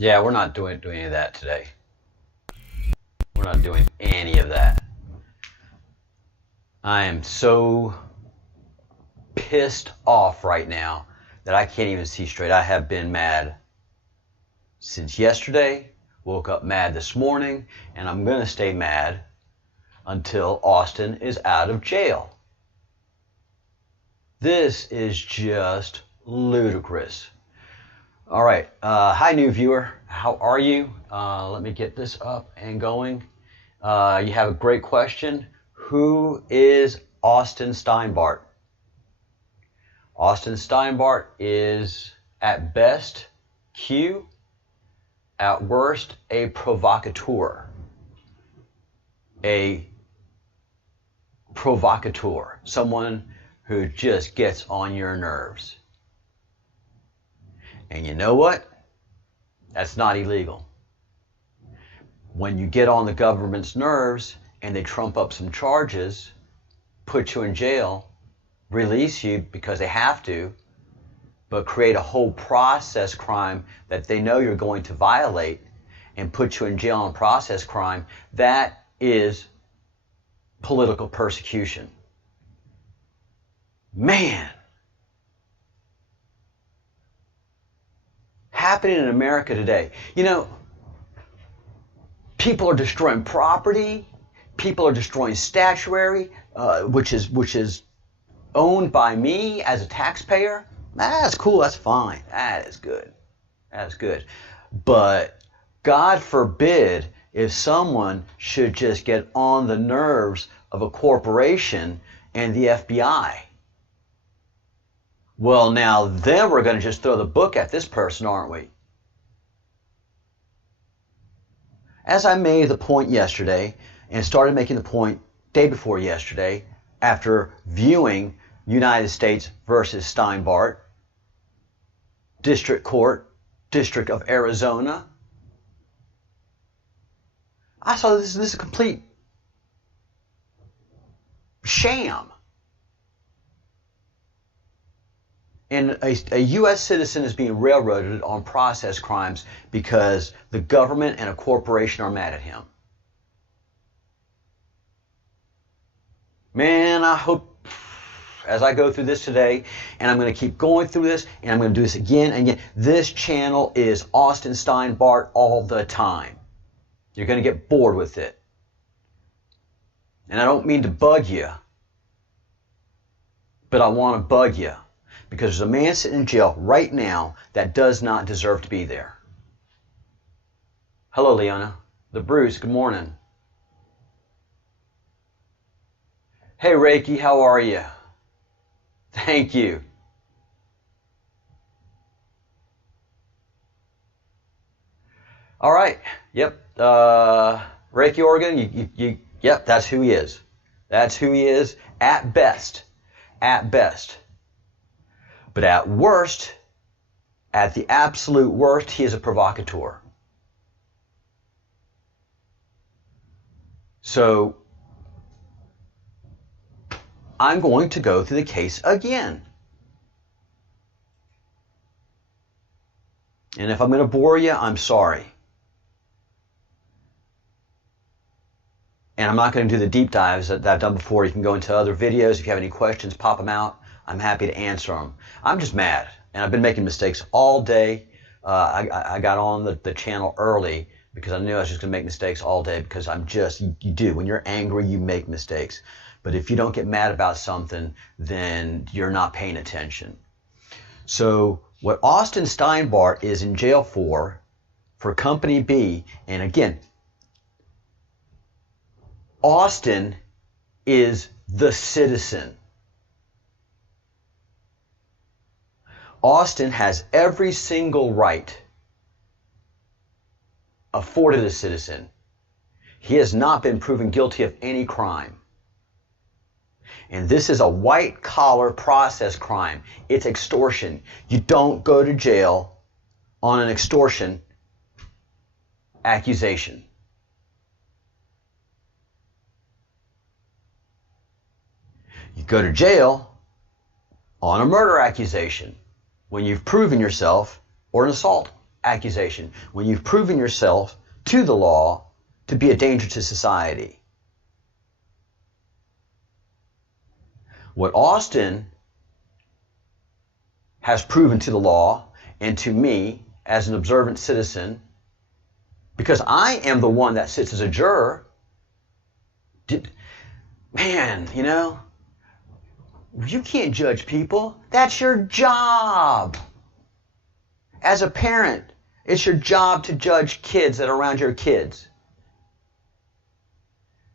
Yeah, we're not doing any of that today. We're not doing any of that. I am so pissed off right now that I can't even see straight. I have been mad since yesterday, woke up mad this morning, and I'm going to stay mad until Austin is out of jail. This is just ludicrous. All right. Hi, new viewer. How are you? Let me get this up and going. You have a great question. Who is Austin Steinbart? Austin Steinbart is, at best, Q, at worst, a provocateur. A provocateur. Someone who just gets on your nerves. And you know what? That's not illegal. When you get on the government's nerves and they trump up some charges, put you in jail, release you because they have to, but create a whole process crime that they know you're going to violate and put you in jail on process crime, that is political persecution. Man. Happening in America today. You know, people are destroying property. People are destroying statuary, which is owned by me as a taxpayer. That's cool. That's fine. That is good. That's good. But God forbid if someone should just get on the nerves of a corporation and the FBI. Well, now then we're going to just throw the book at this person, aren't we? As I made the point yesterday, and started making the point day before yesterday, after viewing United States versus Steinbart, District Court, District of Arizona, I saw this is a complete sham. And a U.S. citizen is being railroaded on process crimes because the government and a corporation are mad at him. Man, I hope as I go through this today, and I'm going to keep going through this, and I'm going to do this again and again. This channel is Austin Steinbart all the time. You're going to get bored with it. And I don't mean to bug you, but I want to bug you. Because there's a man sitting in jail right now that does not deserve to be there. Hello, Leona. The Bruce, good morning. Hey, Reiki, how are you? Thank you. All right. Yep. Reiki Oregon, yep, that's who he is. That's who he is at best. At best. But at worst, at the absolute worst, he is a provocateur. So, I'm going to go through the case again. And if I'm going to bore you, I'm sorry. And I'm not going to do the deep dives that I've done before. You can go into other videos. If you have any questions, pop them out. I'm happy to answer them. I'm just mad, and I've been making mistakes all day. I got on the channel early because I knew I was just going to make mistakes all day because you do. When you're angry, you make mistakes. But if you don't get mad about something, then you're not paying attention. So what Austin Steinbart is in jail for Company B, and again, Austin is the citizen. Austin has every single right afforded a citizen. He has not been proven guilty of any crime. And this is a white-collar process crime. It's extortion. You don't go to jail on an extortion accusation. You go to jail on a murder accusation when you've proven yourself, or an assault accusation, when you've proven yourself to the law to be a danger to society. What Austin has proven to the law and to me as an observant citizen, because I am the one that sits as a juror, man, you know, you can't judge people. That's your job. As a parent, it's your job to judge kids that are around your kids.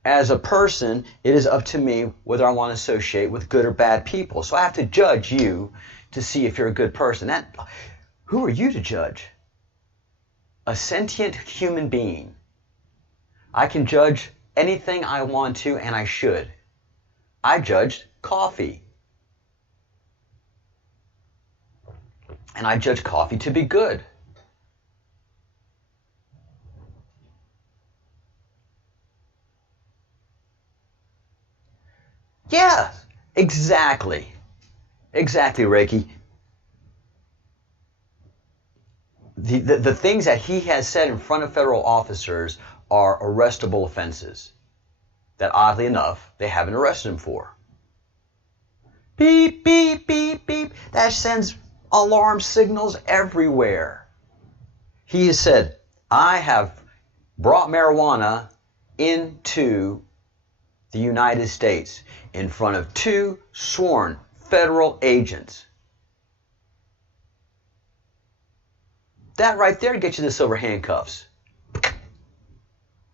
As a person, it is up to me whether I want to associate with good or bad people. So I have to judge you to see if you're a good person. Who are you to judge? A sentient human being. I can judge anything I want to, and I should. I judged coffee. And I judge coffee to be good. Yeah, exactly. Exactly, Reiki. The things that he has said in front of federal officers are arrestable offenses that, oddly enough, they haven't arrested him for. Beep, beep, beep, beep. That sends alarm signals everywhere. He has said, I have brought marijuana into the United States in front of 2 sworn federal agents. That right there gets you the silver handcuffs.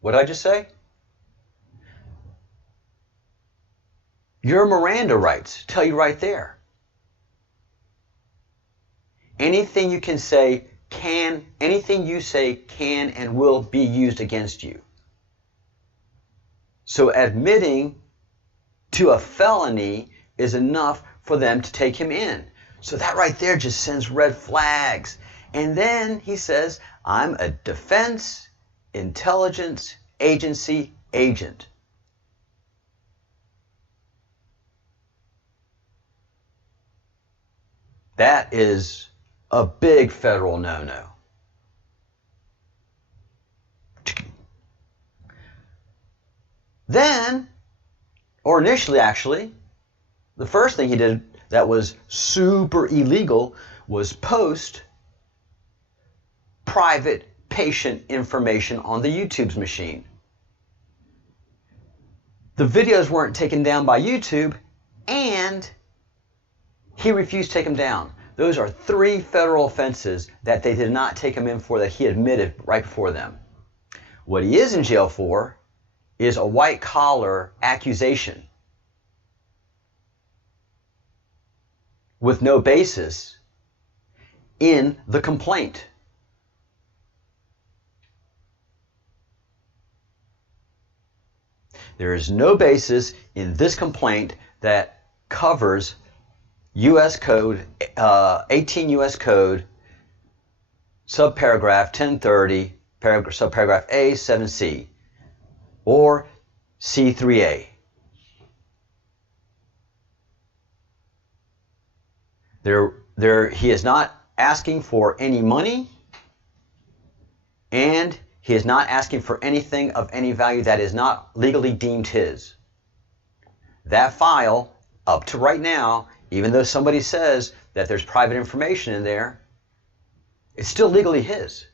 What did I just say? Your Miranda rights tell you right there. Anything you say can and will be used against you. So admitting to a felony is enough for them to take him in. So that right there just sends red flags. And then he says, I'm a defense intelligence agency agent. That is a big federal no-no. Then, or initially actually, the first thing he did that was super illegal was post private patient information on the YouTube's machine. The videos weren't taken down by YouTube, and he refused to take them down. Those are 3 federal offenses that they did not take him in for, that he admitted right before them. What he is in jail for is a white-collar accusation with no basis in the complaint. There is no basis in this complaint that covers U.S. Code, 18 U.S. Code, subparagraph 1030, subparagraph A, 7C, or C3A. He is not asking for any money, and he is not asking for anything of any value that is not legally deemed his. That file, up to right now, even though somebody says that there's private information in there, it's still legally his.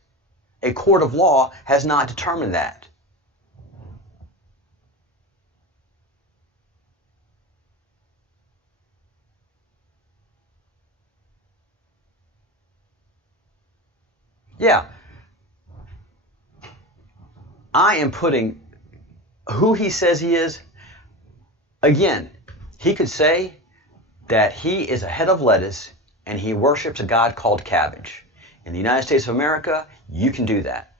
A court of law has not determined that. Yeah. I am putting who he says he is. Again, he could say that he is a head of lettuce and he worships a god called cabbage. In the United States of America, you can do that.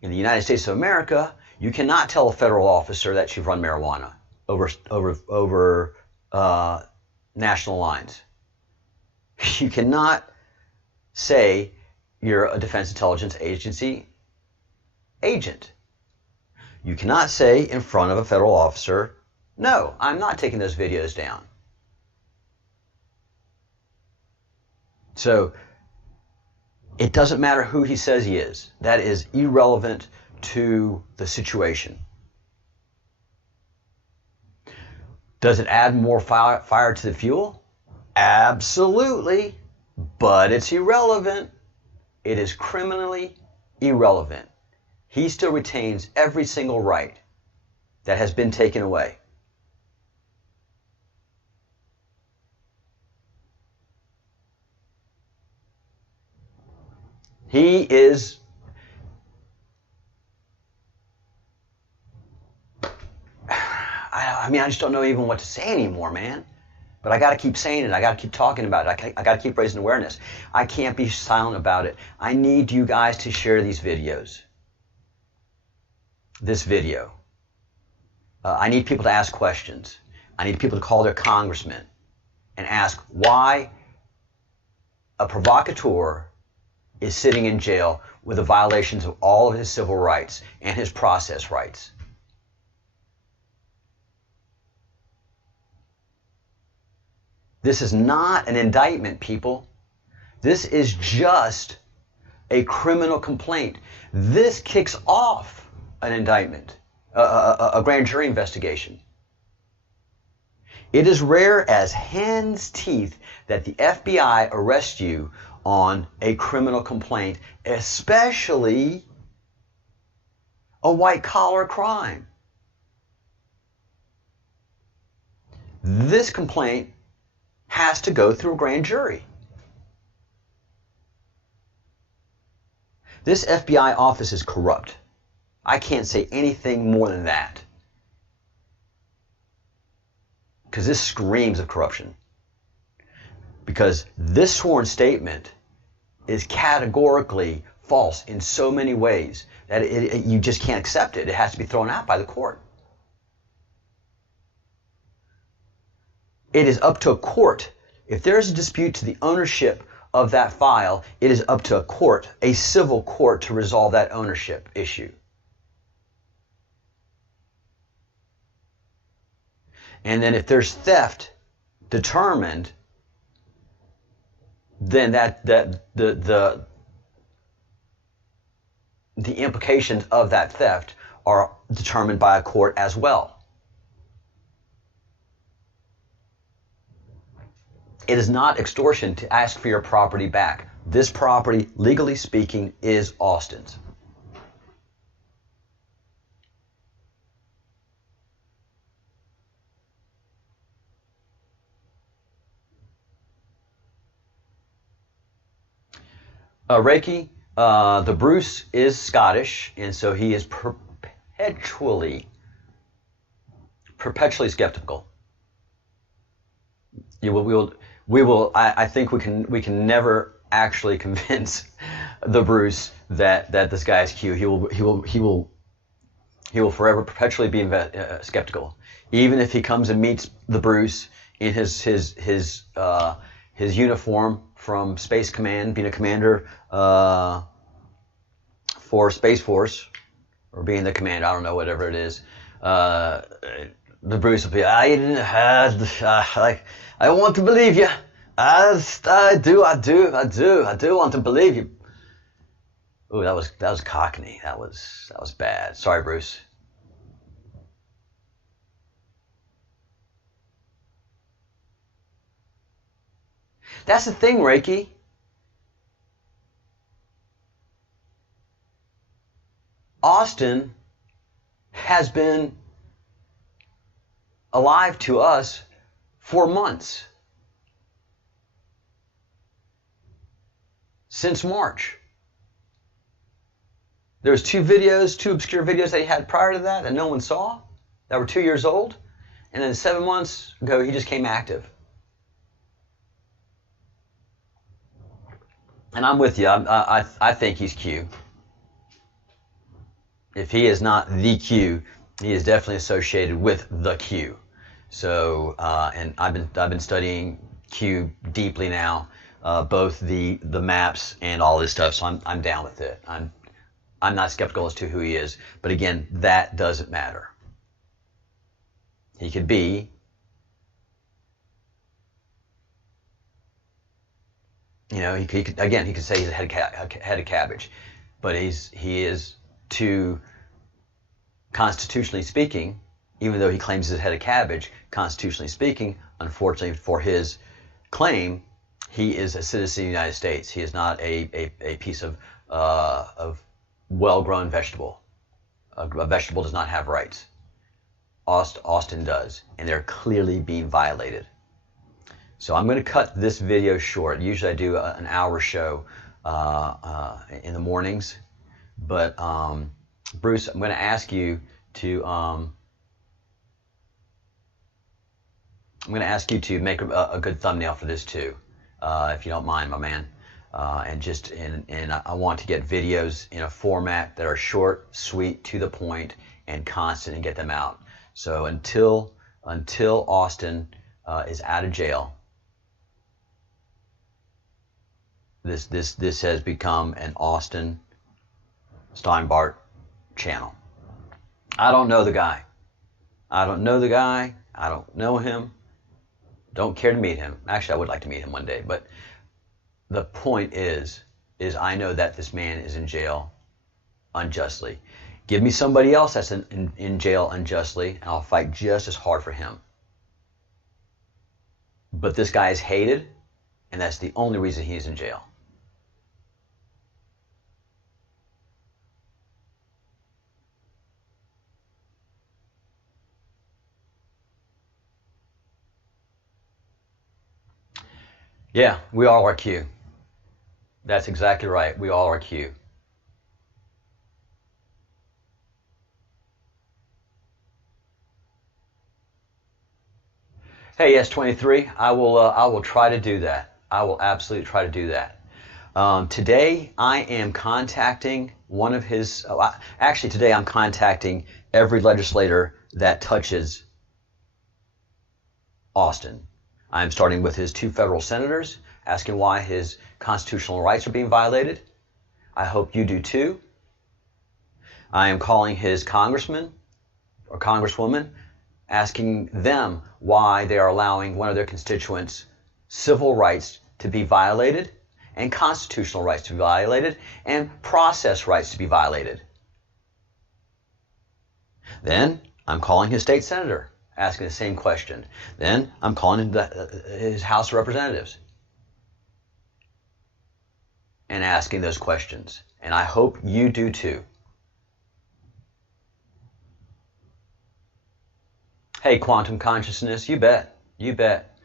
In the United States of America, You cannot tell a federal officer that you've run marijuana over national lines. You cannot say you're a Defense Intelligence Agency agent. You cannot say in front of a federal officer, no, I'm not taking those videos down. So it doesn't matter who he says he is. That is irrelevant to the situation. Does it add more fire to the fuel? Absolutely. But it's irrelevant. It is criminally irrelevant. He still retains every single right that has been taken away. He is I just don't know even what to say anymore, man. But I got to keep saying it. I got to keep talking about it. I got to keep raising awareness. I can't be silent about it. I need you guys to share these videos. This video. I need people to ask questions. I need people to call their congressman and ask why a provocateur is sitting in jail with the violations of all of his civil rights and his process rights. This is not an indictment, people. This is just a criminal complaint. This kicks off an indictment, a grand jury investigation. It is rare as hen's teeth that the FBI arrests you on a criminal complaint, especially a white-collar crime. This complaint has to go through a grand jury. This FBI office is corrupt. I can't say anything more than that. Because this screams of corruption. Because this sworn statement is categorically false in so many ways that you just can't accept it. It has to be thrown out by the court. It is up to a court. If there is a dispute to the ownership of that file, it is up to a court, a civil court, to resolve that ownership issue. And then if there's theft determined, then the implications of that theft are determined by a court as well. It is not extortion to ask for your property back. This property, legally speaking, is Austin's. Reiki, the Bruce is Scottish, and so he is perpetually skeptical. I think we can never actually convince the Bruce that this guy is Q. He will forever perpetually be skeptical, even if he comes and meets the Bruce in his uniform from Space Command, being a commander for Space Force, or being the commander, I don't know, whatever it is. The Bruce will be, I want to believe you. I do want to believe you. Ooh, that was Cockney. That was bad. Sorry, Bruce. That's the thing, Reiki. Austin has been alive to us for months. Since March. There was two obscure videos that he had prior to that no one saw, that were 2 years old. And then 7 months ago, he just came active. And I'm with you. I think he's Q. If he is not the Q, he is definitely associated with the Q. So, and I've been studying Q deeply now, both the maps and all this stuff. So I'm down with it. I'm not skeptical as to who he is, but again, that doesn't matter. He could be, you know, he could say he's a head of cabbage, but he is too, constitutionally speaking, even though he claims he's a head of cabbage, constitutionally speaking, unfortunately for his claim, he is a citizen of the United States. He is not a piece of well-grown vegetable. A vegetable does not have rights. Austin does, and they're clearly being violated. So I'm going to cut this video short. Usually I do an hour show in the mornings, but Bruce, I'm going to ask you to make a good thumbnail for this too, if you don't mind, my man. And I want to get videos in a format that are short, sweet, to the point, and constant, and get them out. So until Austin is out of jail, this has become an Austin Steinbart channel. I don't know the guy. I don't know him. Don't care to meet him. Actually, I would like to meet him one day. But the point is I know that this man is in jail unjustly. Give me somebody else that's in jail unjustly, and I'll fight just as hard for him. But this guy is hated, and that's the only reason he is in jail. Yeah, we all are Q. That's exactly right. We all are Q. Hey, S23, I will try to do that. I will absolutely try to do that. Today, I am contacting one of his. Actually, today I'm contacting every legislator that touches Austin. I'm starting with his 2 federal senators, asking why his constitutional rights are being violated. I hope you do too. I am calling his congressman or congresswoman, asking them why they are allowing one of their constituents' civil rights to be violated, and constitutional rights to be violated, and process rights to be violated. Then I'm calling his state senator, asking the same question. Then I'm calling his House of Representatives and asking those questions. And I hope you do too. Hey, quantum consciousness, you bet. You bet.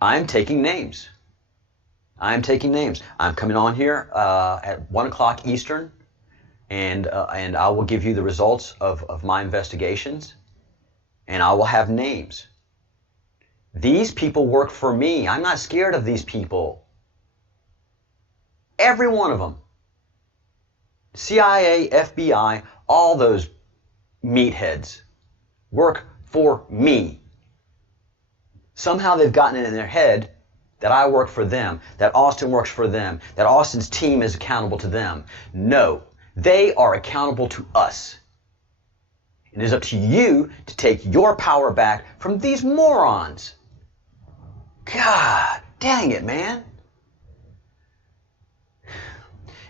I'm taking names. I'm taking names. I'm coming on here at 1 o'clock Eastern, and I will give you the results of my investigations, and I will have names. These people work for me. I'm not scared of these people. Every one of them. CIA, FBI, all those meatheads work for me. Somehow they've gotten it in their head that I work for them, that Austin works for them, that Austin's team is accountable to them. No, they are accountable to us. It is up to you to take your power back from these morons. God dang it, man.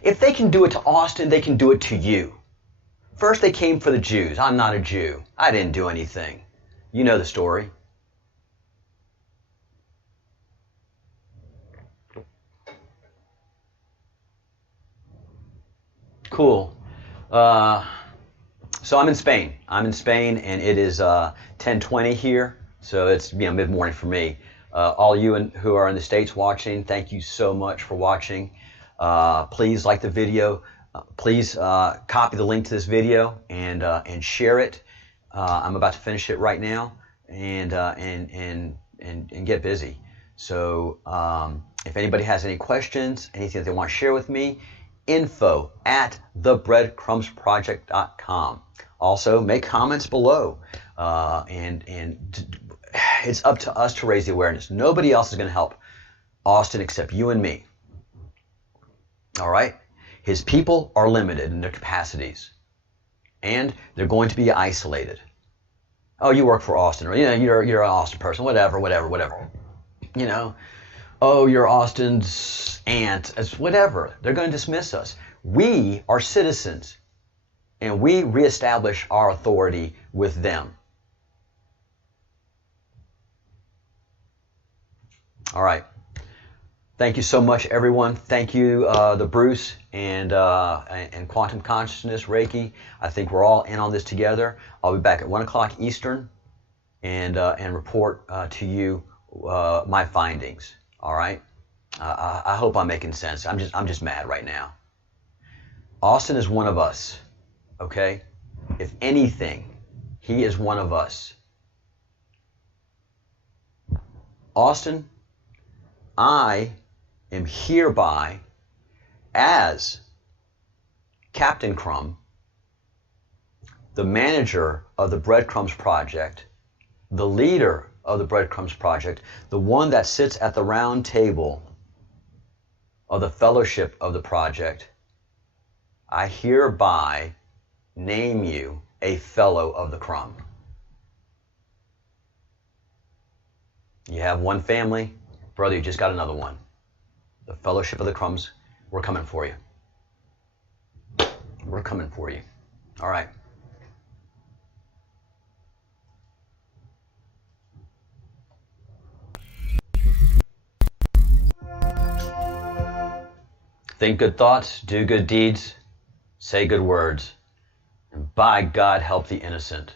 If they can do it to Austin, they can do it to you. First they came for the Jews. I'm not a Jew. I didn't do anything. You know the story. Cool. So I'm in Spain. I'm in Spain, and it is 10:20 here, so it's mid-morning for me. All you who are in the States watching, thank you so much for watching. Please like the video. Please copy the link to this video and share it. I'm about to finish it right now and get busy. So if anybody has any questions, anything that they want to share with me, info@thebreadcrumbsproject.com. Also, make comments below, and it's up to us to raise the awareness. Nobody else is going to help Austin except you and me. All right? His people are limited in their capacities, and they're going to be isolated. Oh, you work for Austin, or you're an Austin person, whatever. Oh, you're Austin's aunt, it's whatever. They're going to dismiss us. We are citizens, and we reestablish our authority with them. All right. Thank you so much, everyone. Thank you, the Bruce and Quantum Consciousness Reiki. I think we're all in on this together. I'll be back at 1 o'clock Eastern and report to you my findings. All right. I hope I'm making sense. I'm just mad right now. Austin is one of us. Okay. If anything, he is one of us. Austin, I am hereby, as Captain Crumb, the manager of the Breadcrumbs Project, the leader of the Breadcrumbs Project, the one that sits at the round table of the fellowship of the project, I hereby name you a fellow of the Crumb. You have one family, brother, you just got another one. The fellowship of the Crumbs, we're coming for you. We're coming for you. All right. Think good thoughts, do good deeds, say good words, and by God help the innocent.